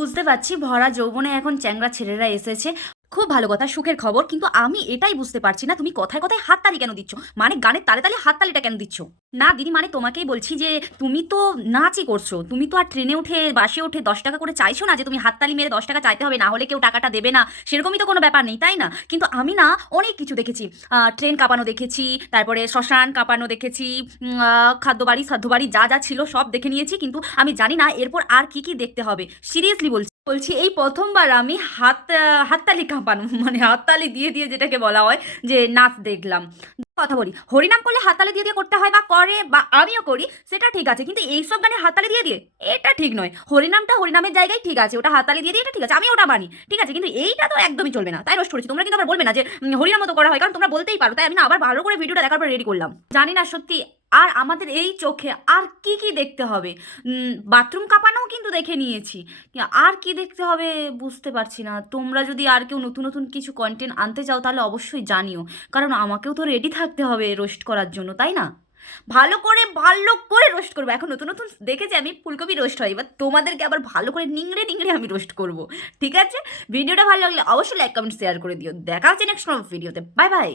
বুঝতে পারছি ভরা যৌবনে এখন চ্যাংড়া ছেলেরা এসেছে। খুব ভালো কথা, সুখের খবর। কিন্তু আমি এটাই বুঝতে পারছি না, তুমি কথায় কথায় হাততালি কেন দিচ্ছ? মানে গানের তালে তালে হাততালিটা কেন দিচ্ছ? না দিদি, মানে তোমাকেই বলছি যে তুমি তো নাচই করছো, তুমি তো আর ট্রেনে উঠে বাসে উঠে 10 টাকা করে চাইছো না যে তুমি হাততালি মেরে 10 টাকা চাইতে হবে, না হলে কেউ টাকাটা দেবে না। সেরকমই তো কোনো ব্যাপার নেই, তাই না? কিন্তু আমি না অনেক কিছু দেখেছি। ট্রেন কাঁপানো দেখেছি, তারপরে শ্মশান কাঁপানো দেখেছি, খাদ্য বাড়ি সাধ্য বাড়ি যা যা ছিল সব দেখে নিয়েছি। কিন্তু আমি জানি না এরপর আর কি কি দেখতে হবে। সিরিয়াসলি বলছি বলছি এই প্রথমবার আমি হাততালি কাঁপানো মানে হাততালি দিয়ে দিয়ে যেটাকে বলা হয় যে নাচ দেখলাম। কথা বলি, হরিনাম করলে হাততালি দিয়ে দিয়ে করতে হয় বা করে বা আমিও করি, সেটা ঠিক আছে, কিন্তু এইসব গানে হাততালি দিয়ে দিয়ে এটা ঠিক নয়। হরিনামটা হরিনামের জায়গায় ঠিক আছে, ওটা হাততালি দিয়ে দিয়ে এটা ঠিক আছে, আমি ওটা মানি, ঠিক আছে, কিন্তু এইটা তো একদমই চলবে না। তাই রোস্ট করেছি, তোমরা কিন্তু আবার বলবে না যে হরিনাম মতো করা হয়, কারণ তোমরা বলতেই পারো। তাই আমি না আবার ভালো করে ভিডিওটা দেখার পর রেডি করলাম। জানি না সত্যি আর আমাদের এই চোখে আর কি কি দেখতে হবে। বাথরুম কাঁপানোও কিন্তু দেখে নিয়েছি, আর কি দেখতে হবে বুঝতে পারছি না। তোমরা যদি আর কেউ নতুন নতুন কিছু কন্টেন্ট আনতে চাও তাহলে অবশ্যই জানিও, কারণ আমাকেও তো রেডি থাকতে হবে রোস্ট করার জন্য, তাই না? ভালো করে রোস্ট করবো। এখন নতুন নতুন দেখেছি আমি ফুলকপি রোস্ট হয়, এবার তোমাদেরকে আবার ভালো করে নিংড়ে নিংড়ে আমি রোস্ট করব। ঠিক আছে, ভিডিওটা ভালো লাগলে অবশ্যই লাইক কমেন্ট শেয়ার করে দিও। দেখা হচ্ছে নেক্সট ভিডিওতে। Bye bye.